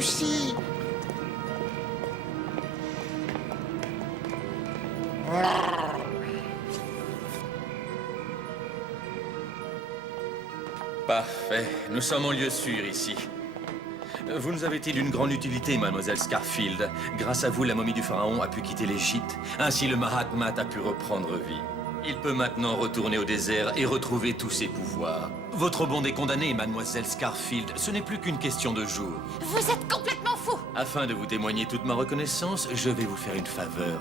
Lucie! Parfait. Nous sommes en lieu sûr ici. Vous nous avez été d'une grande utilité, mademoiselle Scarfield. Grâce à vous, la momie du pharaon a pu quitter l'Égypte. Ainsi, le Mahatmat a pu reprendre vie. Il peut maintenant retourner au désert et retrouver tous ses pouvoirs. Votre bond est condamné, mademoiselle Scarfield. Ce n'est plus qu'une question de jours. Vous êtes complètement fou! Afin de vous témoigner toute ma reconnaissance, je vais vous faire une faveur.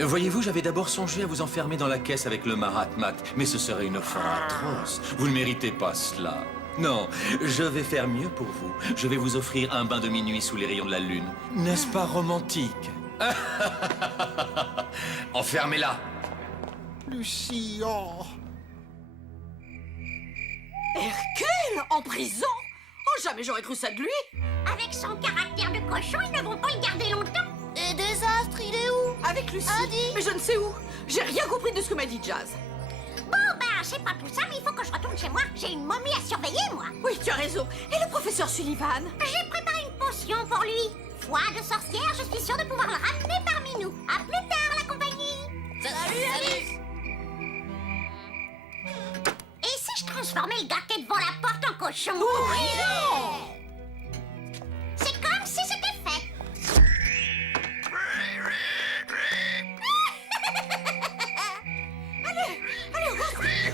Voyez-vous, j'avais d'abord songé à vous enfermer dans la caisse avec le Mahatmat, mais ce serait une offense atroce. Vous ne méritez pas cela. Non, je vais faire mieux pour vous. Je vais vous offrir un bain de minuit sous les rayons de la lune. N'est-ce pas romantique? Enfermez-la. Lucie, oh! Hercule, en prison? Oh, jamais j'aurais cru ça de lui! Avec son caractère de cochon, ils ne vont pas le garder longtemps. Et Désastre, il est où? Avec Lucie? Adi. Mais je ne sais où. J'ai rien compris de ce que m'a dit Jazz. Bon, ben, c'est pas tout ça, mais il faut que je retourne chez moi. J'ai une momie à surveiller, moi. Oui, tu as raison. Et le professeur Sullivan? J'ai préparé une potion pour lui. Foi de sorcière, je suis sûre de pouvoir le ramener parmi nous. À plus tard, la compagnie. Salut, Alice. Et si je transformais le gars qui est devant la porte en cochon? Oui, C'est comme si c'était fait.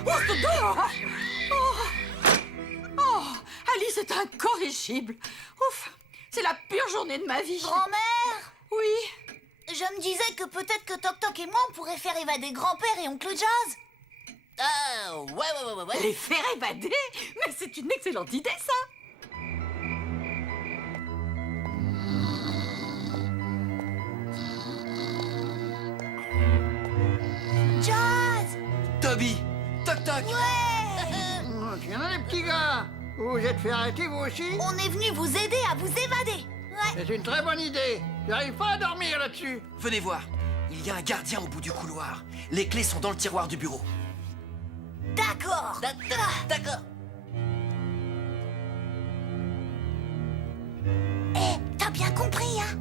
Ouvre dehors! Oh, Alice est incorrigible. Ouf, c'est la pire journée de ma vie. Grand-mère, Oui. je me disais que peut-être que Toc Toc et moi, on pourrait faire évader grand-père et oncle Jazz. Ah, ouais. Les faire évader? Mais c'est une excellente idée, ça. Jazz! Toby, toc toc. Tiens, les petits gars! Vous vous êtes fait arrêter, vous aussi? On est venu vous aider à vous évader. Ouais. C'est une très bonne idée. J'arrive pas à dormir là-dessus. Venez voir. Il y a un gardien au bout du couloir. Les clés sont dans le tiroir du bureau. D'accord. D'accord. Eh, t'as bien compris, hein?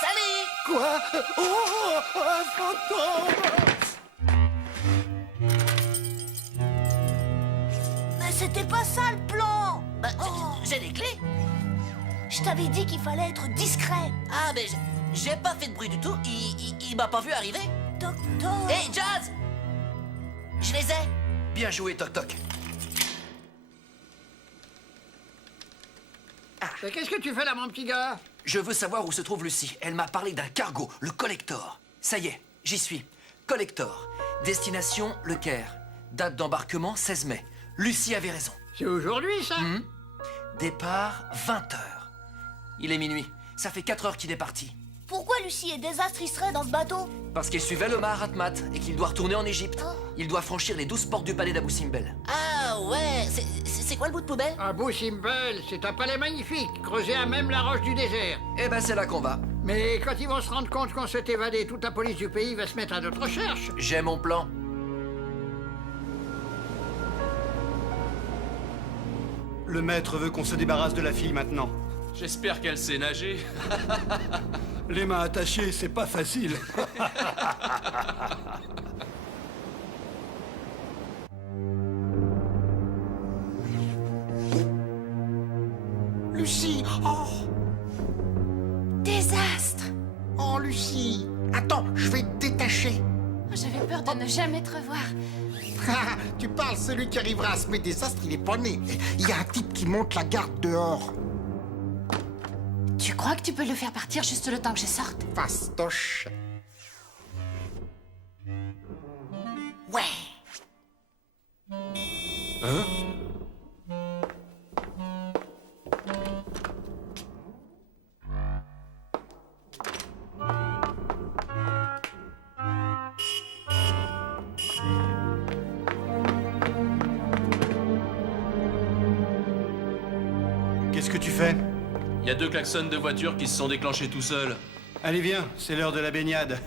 Salut. Quoi? Oh, un fantôme! Mais c'était pas ça le plan. Bah, Oh. j'ai les clés. Je t'avais dit qu'il fallait être discret. Ah, mais j'ai pas fait de bruit du tout. Il m'a pas vu arriver. Toc Toc. Hé, Jazz! Je les ai. Bien joué, Toc Toc. Mais qu'est-ce que tu fais là, mon petit gars? Je veux savoir où se trouve Lucie. Elle m'a parlé d'un cargo, le Collector. Ça y est, j'y suis. Collector. Destination, le Caire. Date d'embarquement, 16 mai. Lucie avait raison. C'est aujourd'hui, ça? Départ, 20h. Il est minuit. Ça fait 4 heures qu'il est parti. Pourquoi Lucie et Désastre y seraient dans ce bateau? Parce qu'il suivait le Mahatmat et qu'il doit retourner en Égypte. Oh. Il doit franchir les 12 portes du palais d'Abou Simbel. Ah ouais, c'est quoi le bout de poubelle? Abou Simbel, c'est un palais magnifique, creusé à même la roche du désert. Eh ben c'est là qu'on va. Mais quand ils vont se rendre compte qu'on s'est évadé, toute la police du pays va se mettre à notre recherche. J'ai mon plan. Le maître veut qu'on se débarrasse de la fille maintenant. J'espère qu'elle sait nager. Les mains attachées, c'est pas facile. Lucie! Oh! Désastre. Oh, Lucie! Attends, je vais te détacher. J'avais peur de ne jamais te revoir. Ah, tu parles, celui qui arrivera à semer Désastre, il est pas né. Il y a un type qui monte la garde dehors. Tu crois que tu peux le faire partir juste le temps que je sorte? Fastoche. Ouais. Qu'est-ce que tu fais? Il y a 2 klaxons de voiture qui se sont déclenchés tout seuls. Allez, viens, c'est l'heure de la baignade.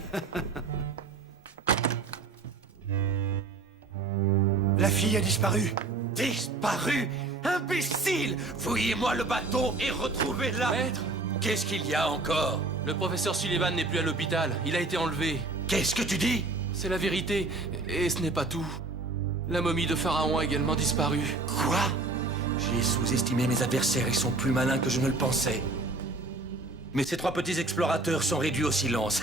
La fille a disparu. Disparu? Imbécile! Fouillez-moi le bateau et retrouvez-la! Maître, Qu'est-ce qu'il y a encore? le professeur Sullivan n'est plus à l'hôpital. Il a été enlevé. Qu'est-ce que tu dis? C'est la vérité. Et ce n'est pas tout. La momie de Pharaon a également disparu. Quoi? J'ai sous-estimé mes adversaires, ils sont plus malins que je ne le pensais. Mais ces trois petits explorateurs sont réduits au silence.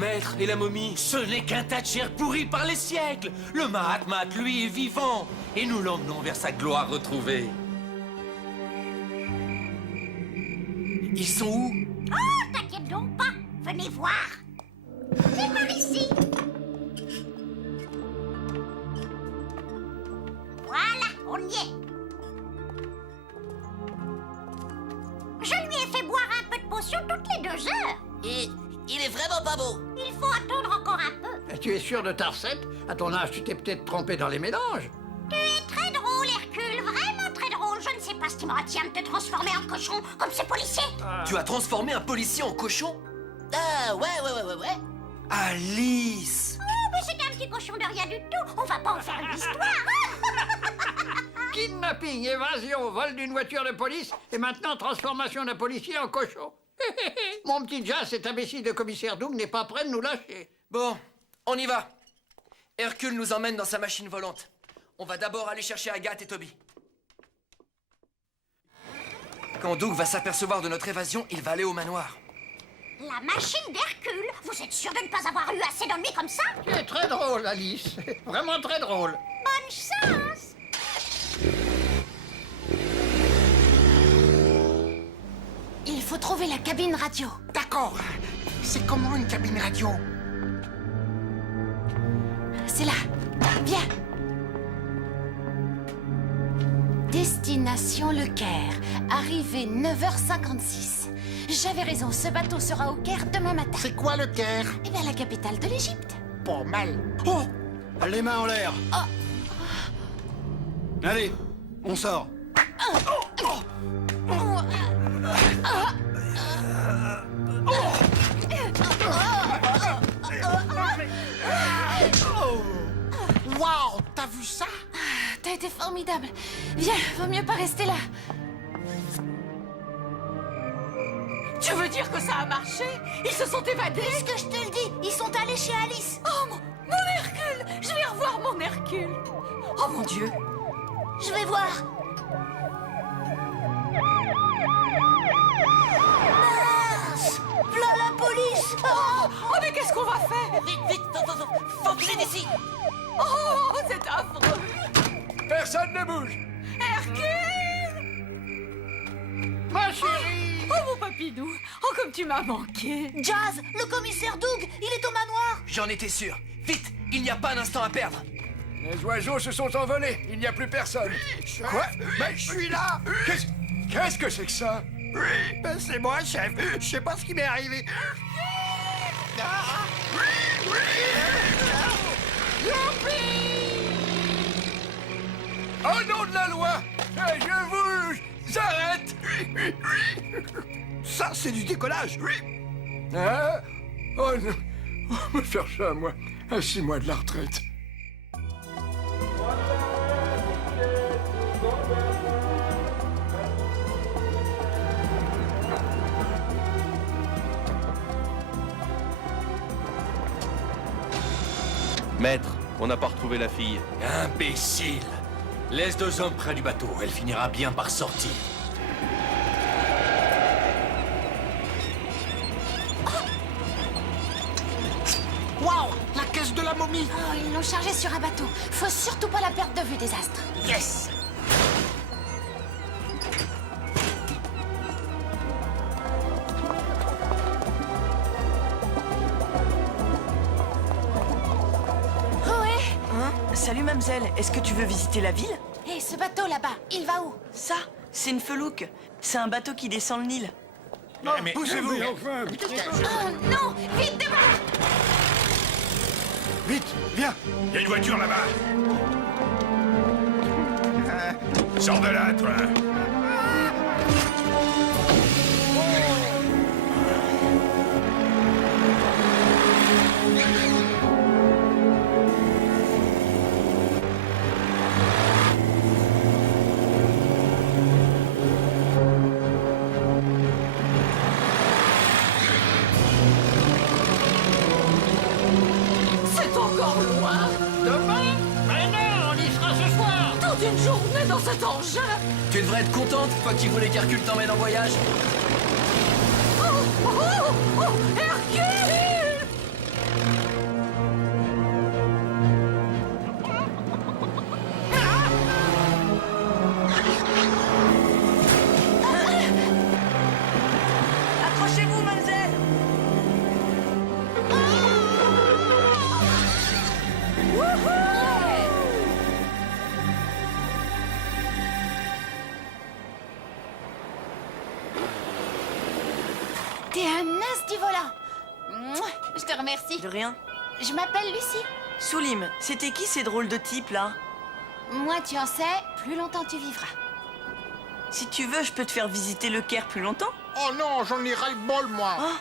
Maître, et la momie? Ce n'est qu'un tas de chair pourrie par les siècles. Le Mahatma, lui, est vivant. Et nous l'emmenons vers sa gloire retrouvée. Ils sont où? Oh, t'inquiète donc pas. Venez voir. C'est par ici. Voilà, on y est. Je lui ai fait boire un peu de potion toutes les 2 heures. Et il est vraiment pas beau. Il faut attendre encore un peu. Tu es sûr de ta recette? À ton âge, tu t'es peut-être trompé dans les mélanges. Tu es très drôle, Hercule, vraiment très drôle. Je ne sais pas ce qui me retient de te transformer en cochon comme ces policiers. Tu as transformé un policier en cochon? Ah, ouais. Alice! Oh, mais c'était un petit cochon de rien du tout. On va pas en faire une histoire. Kidnapping, évasion, vol d'une voiture de police et maintenant transformation d'un policier en cochon. Mon petit Jazz, cet imbécile de commissaire Doug n'est pas prêt de nous lâcher. Bon, on y va. Hercule nous emmène dans sa machine volante. On va d'abord aller chercher Agathe et Toby. Quand Doug va s'apercevoir de notre évasion, il va aller au manoir. La machine d'Hercule. Vous êtes sûr de ne pas avoir eu assez d'ennuis comme ça? Tu es très drôle, Alice. Vraiment très drôle. Bonne chance. Il faut trouver la cabine radio. D'accord. C'est comment une cabine radio? C'est là. Viens. Destination Le Caire. Arrivée 9h56. J'avais raison, ce bateau sera au Caire demain matin. C'est quoi le Caire? Eh bien, la capitale de l'Égypte. Pas mal. Oh! Les mains en l'air. Allez, on sort. Waouh, t'as vu ça? T'as été formidable. Viens, vaut mieux pas rester là. Tu veux dire que ça a marché? Ils se sont évadés? Puisque je te le dis, ils sont allés chez Alice. Oh, mon Hercule! Je vais revoir mon Hercule. Oh mon Dieu! Je vais voir. Mince! V'là la police. Oh, mais qu'est-ce qu'on va faire? Vite, faut que j'aille d'ici. Oh, c'est affreux! Personne ne bouge. Hercule! Ma chérie! Oh, mon papinou! Oh, comme tu m'as manqué! Jazz, le commissaire Doug, il est au manoir. J'en étais sûr. Vite, il n'y a pas un instant à perdre. Les oiseaux se sont envolés. Il n'y a plus personne. Quoi? Mais je suis là. Qu'est-ce que c'est que ça? Ben, c'est moi, chef. Je sais pas ce qui m'est arrivé. Au nom de la loi, je vous arrête. Ça, c'est du décollage. Hein? Oh non. Oh, me faire ça, moi. À 6 mois de la retraite. Maître, on n'a pas retrouvé la fille. Imbécile! Laisse 2 hommes près du bateau, elle finira bien par sortir. Waouh, la caisse de la momie. Oh, ils l'ont chargée sur un bateau. Faut surtout pas la perdre de vue, Désastre. Yes. Salut, mademoiselle. Est-ce que tu veux visiter la ville? Hé, ce bateau là-bas, il va où? Ça, c'est une felouque. C'est un bateau qui descend le Nil. Poussez-vous. Oh non! Vite devant! Vite, viens. Il y a une voiture là-bas. Sors de là, toi. toute une journée dans cet engin. Tu devrais être contente, toi qui voulais qu'Hercule t'emmène en voyage. Oh, Hercule! Accrochez-vous, mademoiselle! T'es un as du volant. Mouah, je te remercie. De rien. Je m'appelle Lucie. Soulim, c'était qui ces drôles de types là? Moins tu en sais, plus longtemps tu vivras. Si tu veux, je peux te faire visiter le Caire plus longtemps. Oh non, j'en ai ras-le-bol, moi. Oh,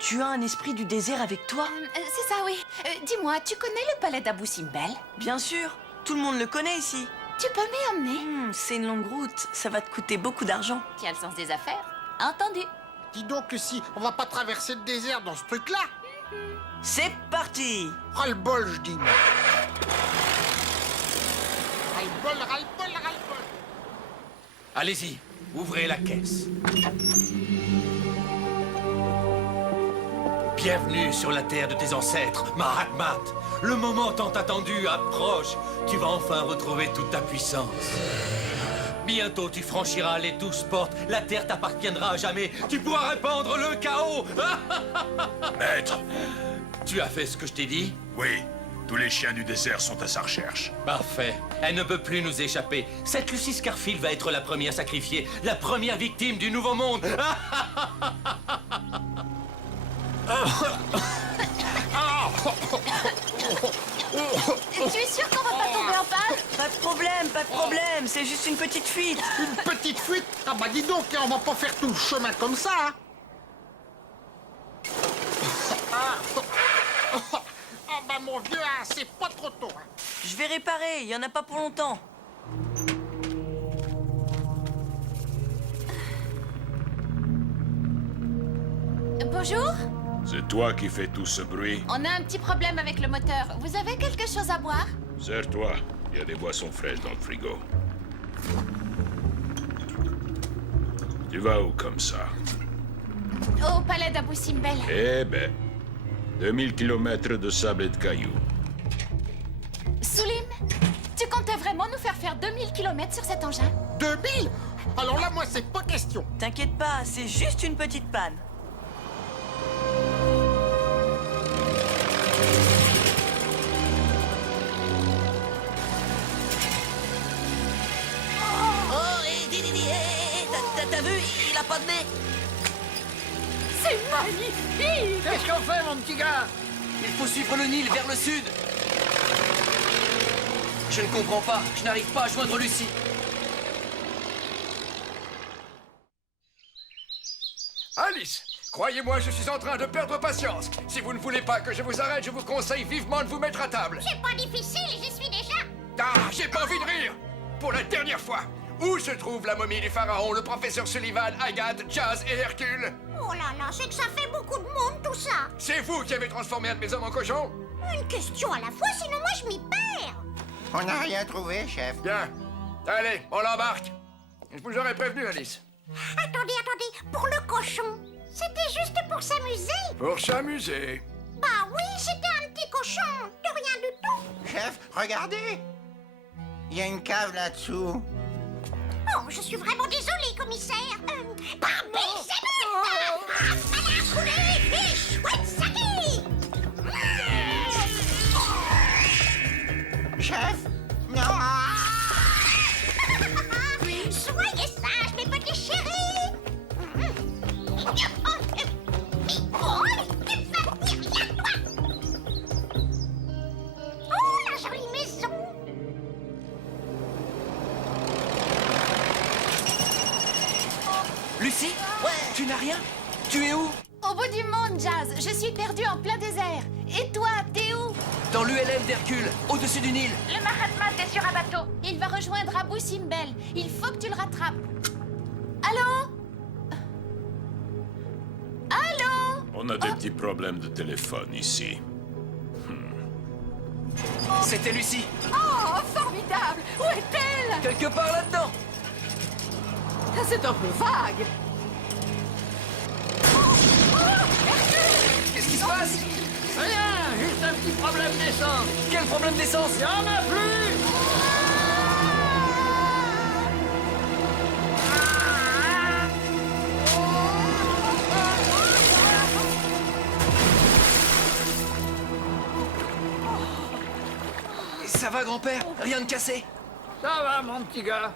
tu as un esprit du désert avec toi? C'est ça, oui. Dis-moi, tu connais le palais d'Abou Simbel? Bien sûr, tout le monde le connaît ici. Tu peux m'y emmener? C'est une longue route, ça va te coûter beaucoup d'argent. Tu as le sens des affaires. Entendu. Dis donc, Lucie, on va pas traverser le désert dans ce truc-là. C'est parti! Ras-le-bol, je dis. Ras-le-bol, ras-le-bol, ras-le-bol. Allez-y, ouvrez la caisse. Bienvenue sur la terre de tes ancêtres, Mahatmat. Le moment tant attendu approche. Tu vas enfin retrouver toute ta puissance. Bientôt tu franchiras les 12 portes. La terre t'appartiendra à jamais. Tu pourras répandre le chaos. Maître, Tu as fait ce que je t'ai dit? oui, tous les chiens du désert sont à sa recherche. Parfait. Elle ne peut plus nous échapper. Cette Lucie Scarfield va être la première sacrifiée, la première victime du Nouveau Monde. Tu es sûr qu'on va pas tomber en panne? Pas de problème, c'est juste une petite fuite. Une petite fuite? Ah bah dis donc, on va pas faire tout le chemin comme ça, hein. Ah bah mon vieux, hein, c'est pas trop tôt, hein. Je vais réparer, il y en a pas pour longtemps. Bonjour. C'est toi qui fais tout ce bruit? On a un petit problème avec le moteur. Vous avez quelque chose à boire? Sers-toi, il y a des boissons fraîches dans le frigo. Tu vas où comme ça? Au palais d'Abou Simbel. Eh ben, 2000 kilomètres de sable et de cailloux. Soulim, tu comptais vraiment nous faire 2000 km sur cet engin? 2000? Alors là, moi, c'est pas question. T'inquiète pas, c'est juste une petite panne. T'as vu, il a pas de nez. C'est magnifique! Qu'est-ce qu'on fait, mon petit gars? Il faut suivre le Nil vers le sud. Je ne comprends pas, je n'arrive pas à joindre Lucie. Alice, croyez-moi, je suis en train de perdre patience. Si vous ne voulez pas que je vous arrête, je vous conseille vivement de vous mettre à table. C'est pas difficile, j'y suis déjà. Ah, j'ai pas envie de rire. Pour la dernière fois, où se trouve la momie du pharaon, le professeur Sullivan, Agathe, Jazz et Hercule? Oh là là, c'est que ça fait beaucoup de monde tout ça. C'est vous qui avez transformé un de mes hommes en cochon? Une question à la fois, sinon moi je m'y perds. On n'a rien trouvé, chef. Bien. Allez, on l'embarque. Je vous aurais prévenu, Alice. Attendez, pour le cochon, c'était juste pour s'amuser. Pour s'amuser. Bah oui, c'était un petit cochon, de rien du tout. Chef, regardez. Il y a une cave là-dessous. Oh, je suis vraiment désolée, commissaire. Barbie, c'est bon. Malin foulé et chouette saké. Chef? Non. Soyez sages, mes petits chéris. Oh, tu vas venir là, toi. Oh, la jolie maison. Lucie? Ouais. Tu n'as rien? Tu es où? Au bout du monde, Jazz. Je suis perdue en plein désert. Et toi, t'es où? Dans l'ULM d'Hercule, au-dessus du Nil. Le Mahatma est sur un bateau. Il va rejoindre Abou Simbel. Il faut que tu le rattrapes. Allô? Allô? On a des petits problèmes de téléphone ici. C'était Lucie. Oh, formidable! Où est-elle? quelque part là-dedans. C'est un peu vague. Qu'est-ce qui se passe? Rien, juste un petit problème d'essence. Quel problème d'essence? Il y en a plus. Ça va, grand-père? Rien de cassé? Ça va, mon petit gars.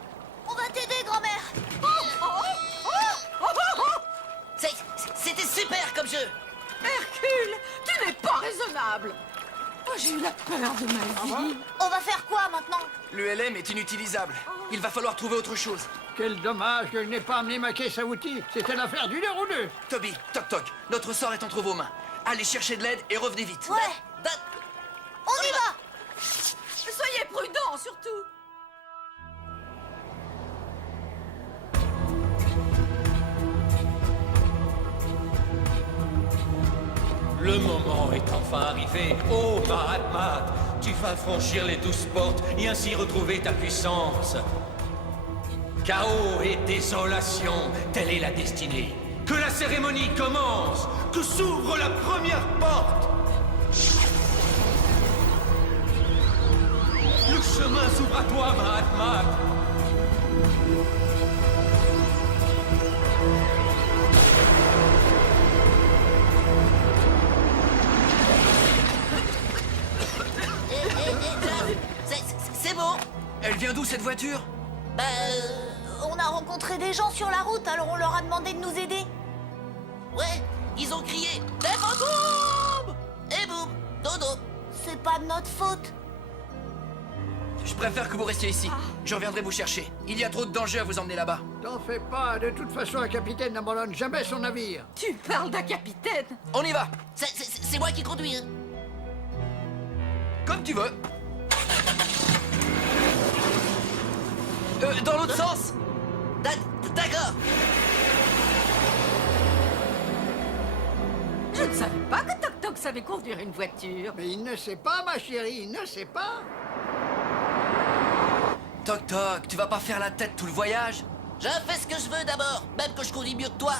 On va t'aider, grand-mère. C'était super comme jeu. Hercule, tu n'es pas raisonnable. Oh, j'ai eu la peur de ma vie. On va faire quoi maintenant? L'ULM est inutilisable. Il va falloir trouver autre chose. Quel dommage que je n'ai pas amené ma caisse à outils. C'était l'affaire d'une heure ou deux. Toby, toc toc, notre sort est entre vos mains. Allez chercher de l'aide et revenez vite. Ouais. On y va. Soyez prudents, surtout. Le moment est enfin arrivé. Oh, Mahatma, tu vas franchir les 12 portes et ainsi retrouver ta puissance. Chaos et désolation, telle est la destinée. Que la cérémonie commence, que s'ouvre la première porte. Le chemin s'ouvre à toi, Mahatma. C'est bon. Elle vient d'où cette voiture? Bah, on a rencontré des gens sur la route, alors on leur a demandé de nous aider. Ouais, ils ont crié « Des fantômes !» Et boum, dodo. C'est pas de notre faute. Je préfère que vous restiez ici. Je reviendrai vous chercher. Il y a trop de danger à vous emmener là-bas. T'en fais pas, de toute façon, un capitaine n'abandonne jamais son navire. Tu parles d'un capitaine. On y va. C'est moi qui conduis. Hein. Comme tu veux. Dans l'autre sens. D'accord. Je ne savais pas que Toc Toc savait conduire une voiture. Mais il ne sait pas, ma chérie, il ne sait pas. Toc Toc, tu vas pas faire la tête tout le voyage? Je fais ce que je veux d'abord, même que je conduis mieux que toi.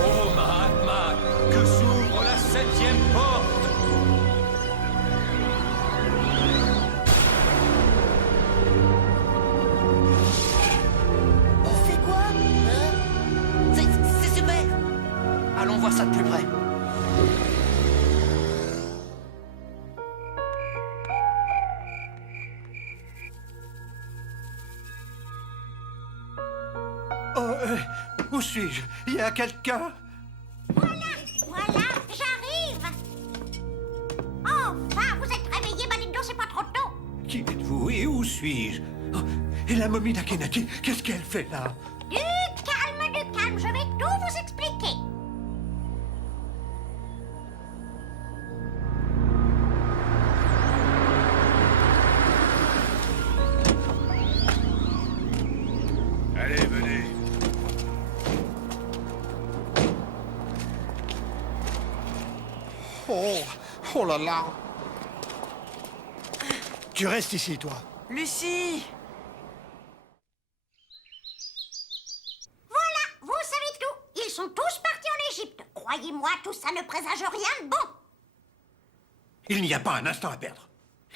Oh, Mahatma, que s'ouvre la 7e porte. C'est quoi? C'est super. Allons voir ça de plus près. Où suis-je? Il y a quelqu'un? Voilà, j'arrive. Enfin, vous êtes réveillés, bah dites donc, c'est pas trop tôt. Qui êtes-vous et où suis-je? Oh, et la momie d'Akhenaten, qu'est-ce qu'elle fait là? Du calme, je vais tout vous expliquer. Allez, venez. Oh là là. Tu restes ici, toi. Lucie. Voilà, vous savez tout. Ils sont tous partis en Égypte. Croyez-moi, tout ça ne présage rien de bon. Il n'y a pas un instant à perdre.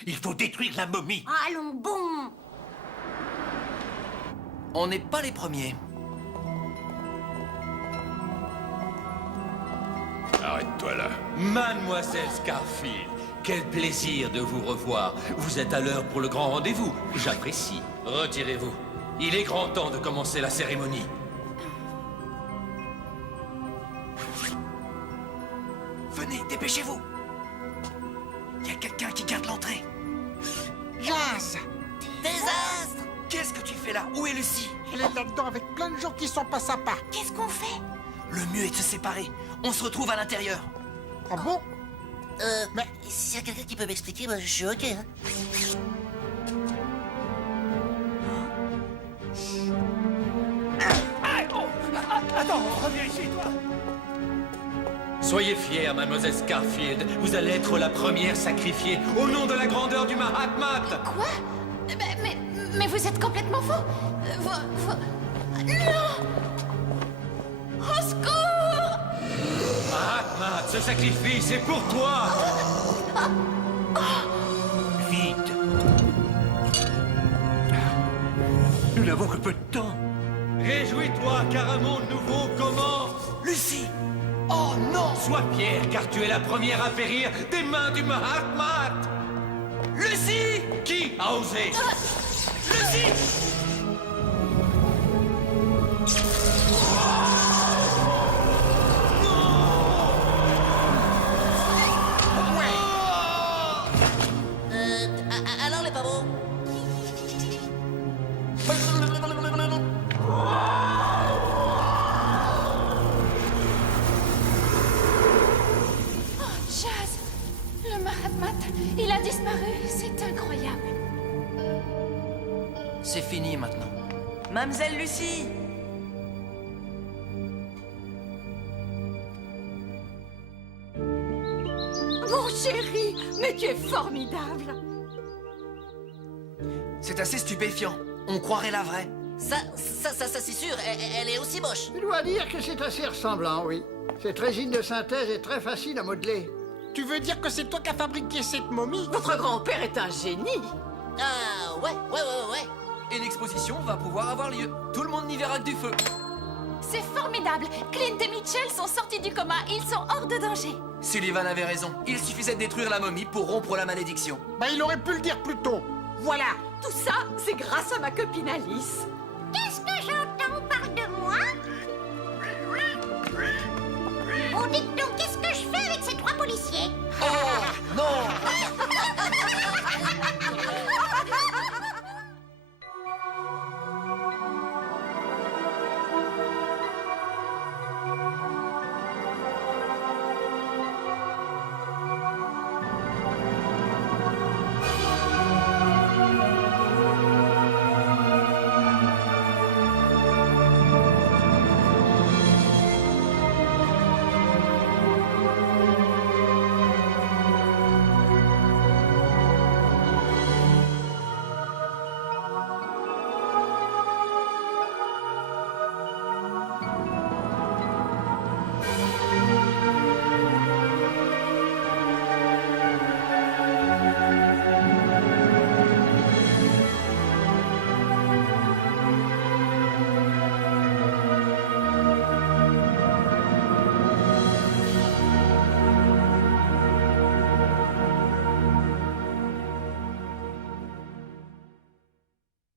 Il faut détruire la momie. Allons bon. On n'est pas les premiers. Arrête-toi là. Mademoiselle Scarfield, quel plaisir de vous revoir. Vous êtes à l'heure pour le grand rendez-vous. J'apprécie. Retirez-vous. Il est grand temps de commencer la cérémonie. Venez, dépêchez-vous. Il y a quelqu'un qui garde l'entrée. Jazz. Désastre. Qu'est-ce que tu fais là? Où est Lucie? Elle est là-dedans avec plein de gens qui sont pas sympas. Qu'est-ce qu'on fait? Le mieux est de se séparer. On se retrouve à l'intérieur. Ah bon? Mais s'il y a quelqu'un qui peut m'expliquer, moi, je suis ok. Hein. Attends, reviens ici, toi. Soyez fiers, mademoiselle Scarfield. Vous allez être la première sacrifiée au nom de la grandeur du Mahatmat. Quoi? Mais vous êtes complètement faux. Non! Au secours! Mahatmat, ce sacrifice, c'est pour toi. Vite. Nous n'avons que peu de temps. Réjouis-toi, car un monde nouveau commence. Lucie! Oh non! Sois fier, car tu es la première à périr des mains du Mahatmat. Lucie! Qui a osé? Lucie! Alors les pavos? Jazz, le Mahatmat, il a disparu. C'est incroyable. C'est fini maintenant. Mademoiselle Lucie! Mon chéri, mais tu es formidable. C'est assez stupéfiant. On croirait la vraie. Ça c'est sûr, elle est aussi moche. Je dois dire que c'est assez ressemblant, oui. Cette résine de synthèse est très facile à modeler. Tu veux dire que c'est toi qui as fabriqué cette momie? Votre grand-père est un génie. Ah, ouais. Et l'exposition va pouvoir avoir lieu. Tout le monde n'y verra que du feu. C'est formidable. Clint et Mitchell sont sortis du coma. Ils sont hors de danger. Sullivan avait raison. Il suffisait de détruire la momie pour rompre la malédiction. Bah, il aurait pu le dire plus tôt. Voilà. Tout ça, c'est grâce à ma copine Alice.